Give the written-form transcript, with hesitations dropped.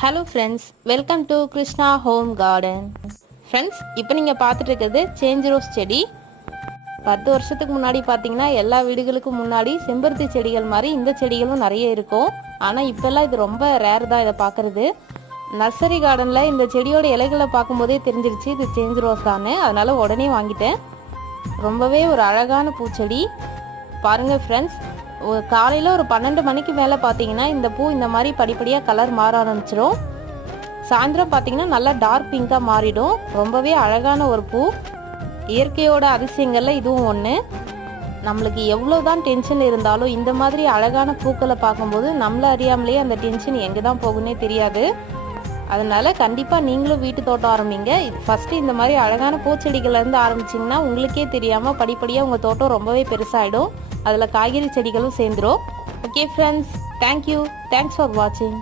Hello friends, welcome to Krishna home garden. Friends, இப்போ நீங்கள் பார்த்துட்டு இருக்கிறது சேஞ்ச் ரோஸ் செடி. 10 வருஷத்துக்கு முன்னாடி பார்த்தீங்கன்னா எல்லா வீடுகளுக்கும் முன்னாடி செம்பருத்தி செடிகள் மாதிரி இந்த செடிகளும் நிறைய இருக்கும். ஆனால் இப்போல்லாம் இது ரொம்ப ரேர் தான் இதை பார்க்குறது. நர்சரி கார்டனில் இந்த செடியோட இலைகளை பார்க்கும்போதே தெரிஞ்சிருச்சு இது சேஞ்ச் ரோஸ் தானே. அதனால் உடனே வாங்கிட்டேன். ரொம்பவே ஒரு அழகான பூச்செடி பாருங்கள் ஃப்ரெண்ட்ஸ். காலையில் ஒரு 12 மணிக்கு மேலே பார்த்தீங்கன்னா இந்த பூ இந்த மாதிரி படிப்படியாக கலர் மாற ஆரம்பிச்சிடும். சாயந்தரம் பார்த்தீங்கன்னா நல்லா டார்க் பிங்காக மாறிடும். ரொம்பவே அழகான ஒரு பூ. இயற்கையோட அதிசயங்களில் இதுவும் ஒன்று. நம்மளுக்கு எவ்வளோதான் டென்ஷன் இருந்தாலும் இந்த மாதிரி அழகான பூக்களை பார்க்கும்போது நம்மள அறியாமலேயே அந்த டென்ஷன் எங்கே தான் போகுன்னே தெரியாது. அதனால கண்டிப்பாக நீங்களும் வீட்டு தோட்டம் ஆரம்பிங்க. ஃபஸ்ட்டு இந்த மாதிரி அழகான பூச்செடிகள்லேருந்து ஆரம்பிச்சிங்கன்னா உங்களுக்கே தெரியாமல் படிப்படியாக உங்கள் தோட்டம் ரொம்பவே பெருசாகிடும். அதில் காய்கறி செடிகளும் சேர்ந்துடும். Okay friends, thank you. Thanks for வாட்சிங்.